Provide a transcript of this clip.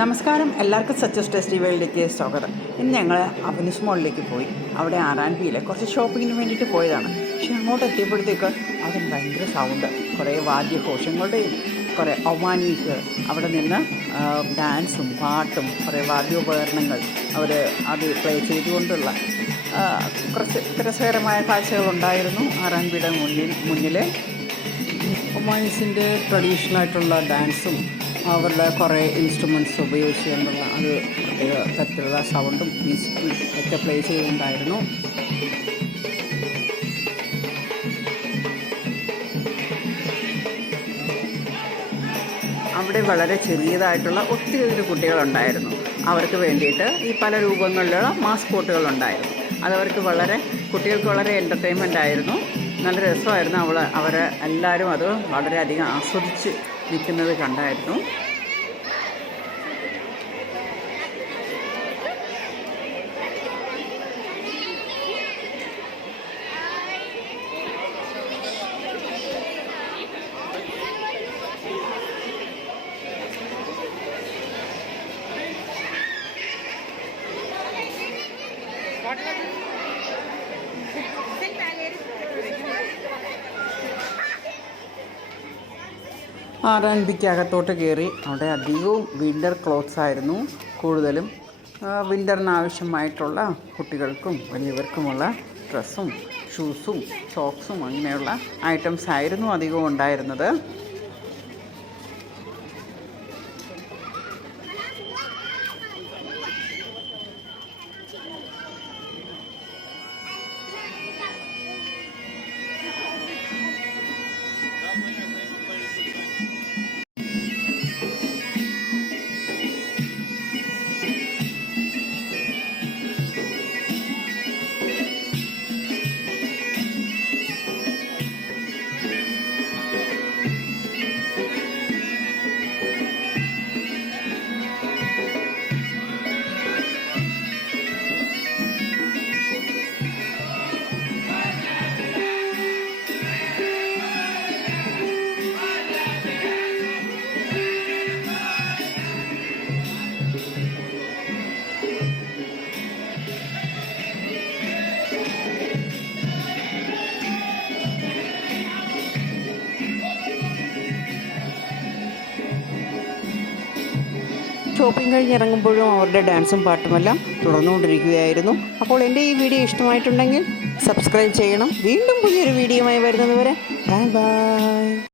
നമസ്കാരം, എല്ലാവർക്കും such as tasty വേൾഡിലേക്ക് സ്വാഗതം. ഇന്ന് ഞങ്ങൾ അവനിഷ് മോളിലേക്ക് പോയി. അവിടെ ആറാൻപിയിലെ കുറച്ച് ഷോപ്പിങ്ങിന് വേണ്ടിയിട്ട് പോയതാണ്. പക്ഷെ അങ്ങോട്ട് എത്തിയപ്പോഴത്തേക്ക് അവിടെ ഭയങ്കര സൗണ്ട്, കുറേ വാദ്യഘോഷങ്ങളുടെയും കുറേ ഒമാനീസ് അവിടെ നിന്ന് ഡാൻസും പാട്ടും കുറേ വാദ്യോപകരണങ്ങൾ അത് പ്ലേ ചെയ്തുകൊണ്ടുള്ള കുറച്ച് രസകരമായ കാഴ്ചകളുണ്ടായിരുന്നു. ആറാൻപിയുടെ മുന്നിൽ ഒമാനീസിൻ്റെ ട്രഡീഷണലായിട്ടുള്ള ഡാൻസും അവരുടെ കുറേ ഇൻസ്ട്രുമെൻറ്റ്സ് ഉപയോഗിച്ചുകൊണ്ടുള്ള അത് പ്രത്യേക തരത്തിലുള്ള സൗണ്ടും മ്യൂസിക്കും ഒക്കെ പ്ലേ ചെയ്യുന്നുണ്ടായിരുന്നു. അവിടെ വളരെ ചെറിയതായിട്ടുള്ള ഒത്തിരി കുട്ടികളുണ്ടായിരുന്നു. അവർക്ക് വേണ്ടിയിട്ട് ഈ പല രൂപങ്ങളിലുള്ള മാസ്കോട്ടുകളുണ്ടായിരുന്നു. കുട്ടികൾക്ക് വളരെ എൻ്റർടൈൻമെൻ്റ് ആയിരുന്നു. നല്ല രസമായിരുന്നു. എല്ലാവരും അത് വളരെയധികം ആസ്വദിച്ച് നിൽക്കുന്നത് കണ്ടായിരുന്നു. ആറാൻപിക്ക് അകത്തോട്ട് കയറി അവിടെ അധികവും വിൻ്റർ ക്ലോത്ത്സ് ആയിരുന്നു കൂടുതലും. വിൻ്ററിനാവശ്യമായിട്ടുള്ള കുട്ടികൾക്കും വലിയവർക്കുമുള്ള ഡ്രസ്സും ഷൂസും സോക്സും അങ്ങനെയുള്ള ഐറ്റംസ് ആയിരുന്നു അധികവും ഉണ്ടായിരുന്നത്. ഷോപ്പിംഗ് കഴിഞ്ഞിറങ്ങുമ്പോഴും അവരുടെ ഡാൻസും പാട്ടുമെല്ലാം തുടർന്നുകൊണ്ടിരിക്കുകയായിരുന്നു. അപ്പോൾ എൻ്റെ ഈ വീഡിയോ ഇഷ്ടമായിട്ടുണ്ടെങ്കിൽ സബ്സ്ക്രൈബ് ചെയ്യണം. വീണ്ടും പുതിയൊരു വീഡിയോയുമായി വരുന്നത് വരെ ബൈ ബൈ.